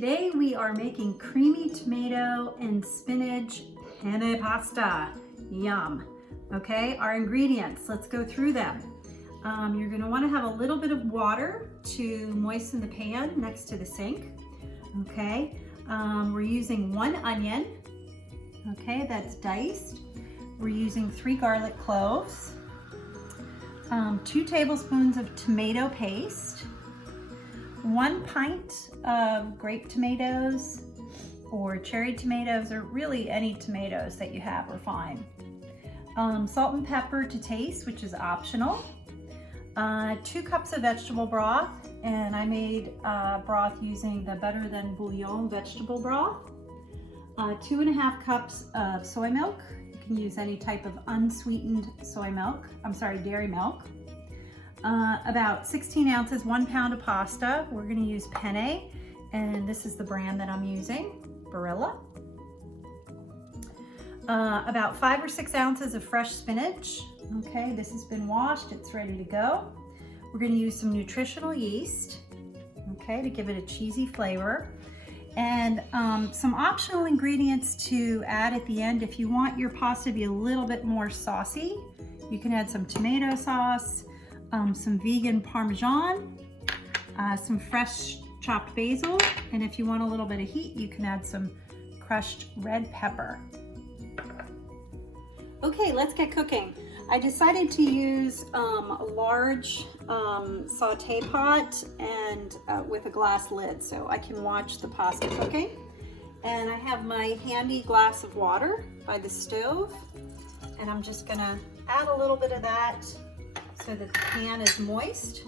Today we are making creamy tomato and spinach penne pasta. Yum. Okay, our ingredients, let's go through them. You're going to want to have a little bit of water to moisten the pan next to the sink. Okay, we're using 1 onion, okay, that's diced. We're using 3 garlic cloves, 2 tablespoons of tomato paste, 1 pint of grape tomatoes or cherry tomatoes, or really any tomatoes that you have are fine. Salt and pepper to taste, which is optional. 2 cups of vegetable broth, and I made broth using the Better Than Bouillon vegetable broth. 2.5 cups of soy milk. You can use any type of unsweetened dairy milk. About 16 ounces, 1 pound of pasta. We're going to use Penne, and this is the brand that I'm using, Barilla. About 5 or 6 ounces of fresh spinach. Okay, this has been washed, it's ready to go. We're going to use some nutritional yeast, okay, to give it a cheesy flavor. And some optional ingredients to add at the end. If you want your pasta to be a little bit more saucy, you can add some tomato sauce, some vegan Parmesan, some fresh chopped basil, and if you want a little bit of heat, you can add some crushed red pepper. Okay, let's get cooking. I decided to use a large saute pot and with a glass lid so I can watch the pasta cooking. And I have my handy glass of water by the stove, and I'm just gonna add a little bit of that so that the pan is moist.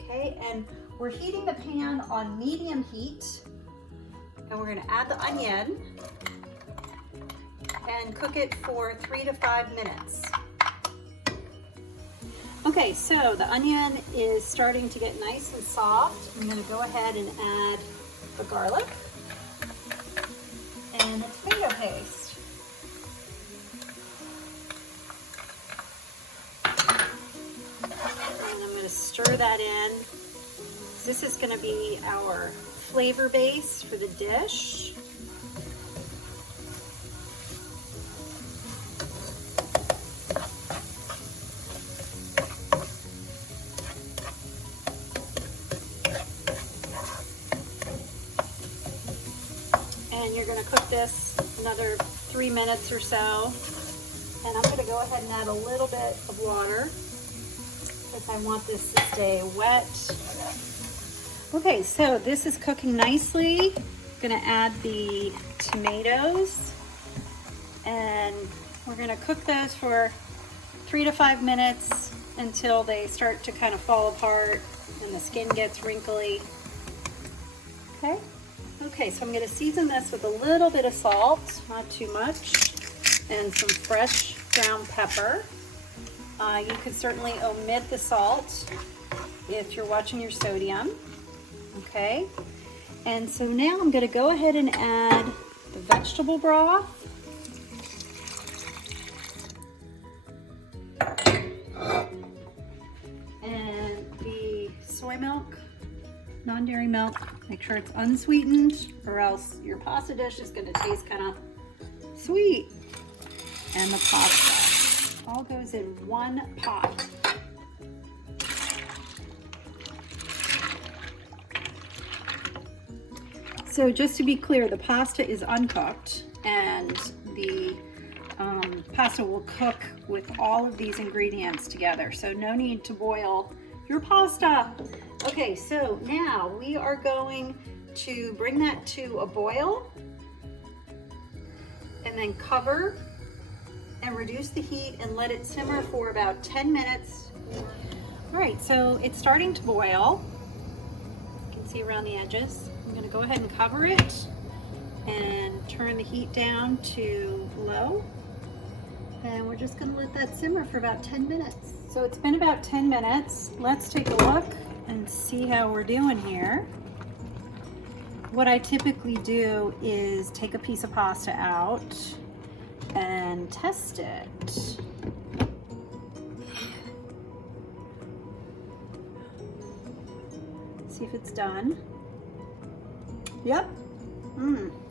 Okay, and we're heating the pan on medium heat, and we're gonna add the onion and cook it for 3 to 5 minutes. Okay, so the onion is starting to get nice and soft. I'm gonna go ahead and add the garlic and the tomato paste. And I'm gonna stir that in. This is gonna be our flavor base for the dish. And you're going to cook this another 3 minutes or so. And I'm going to go ahead and add a little bit of water because I want this to stay wet. Okay, so this is cooking nicely. I'm going to add the tomatoes, and we're going to cook those for 3 to 5 minutes until they start to kind of fall apart and the skin gets wrinkly. Okay. Okay, so I'm going to season this with a little bit of salt, not too much, and some fresh ground pepper. You could certainly omit the salt if you're watching your sodium. Okay, and so now I'm going to go ahead and add the vegetable broth. And the soy milk. Non-dairy milk. Make sure it's unsweetened, or else your pasta dish is going to taste kind of sweet. And the pasta all goes in one pot. So just to be clear, the pasta is uncooked, and the pasta will cook with all of these ingredients together. So no need to boil your pasta. Okay, so now we are going to bring that to a boil and then cover and reduce the heat and let it simmer for about 10 minutes. All right, so it's starting to boil. You can see around the edges. I'm gonna go ahead and cover it and turn the heat down to low. And we're just gonna let that simmer for about 10 minutes. So it's been about 10 minutes. Let's take a look and see how we're doing here. What I typically do is take a piece of pasta out and test it. See if it's done. Yep.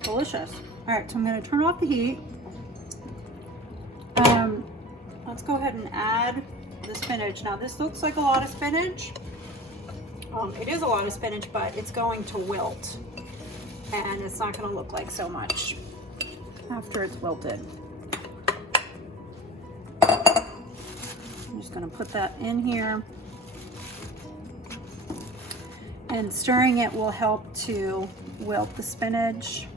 Delicious. All right, so I'm going to turn off the heat. Let's go ahead and add the spinach. Now this looks like a lot of spinach. It is a lot of spinach, but it's going to wilt. And it's not going to look like so much after it's wilted. I'm just going to put that in here. And stirring it will help to wilt the spinach.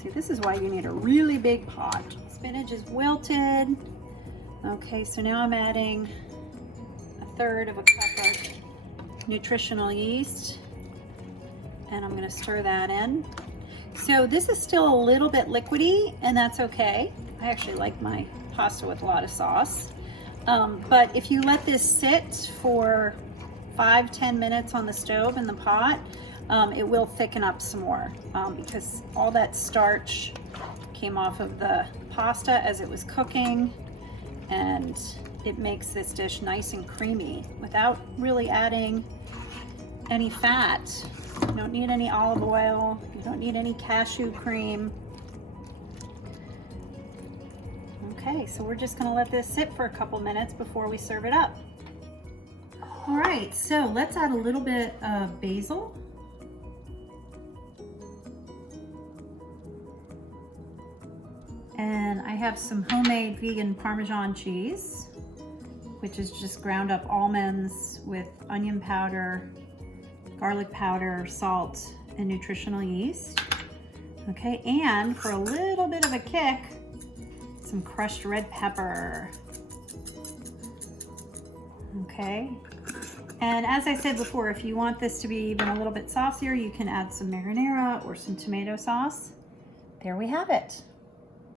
See, this is why you need a really big pot. Spinach is wilted. Okay, so now I'm adding 1/3 of a cup of nutritional yeast. And I'm going to stir that in. So this is still a little bit liquidy, and that's okay. I actually like my pasta with a lot of sauce. But if you let this sit for 5-10 minutes on the stove in the pot, it will thicken up some more because all that starch came off of the pasta as it was cooking, and it makes this dish nice and creamy without really adding any fat. You don't need any olive oil, you don't need any cashew cream. Okay, so we're just gonna let this sit for a couple minutes before we serve it up. All right, so let's add a little bit of basil. And I have some homemade vegan Parmesan cheese, which is just ground up almonds with onion powder, garlic powder, salt, and nutritional yeast. Okay, and for a little bit of a kick, some crushed red pepper. Okay, and as I said before, if you want this to be even a little bit saucier, you can add some marinara or some tomato sauce. There we have it.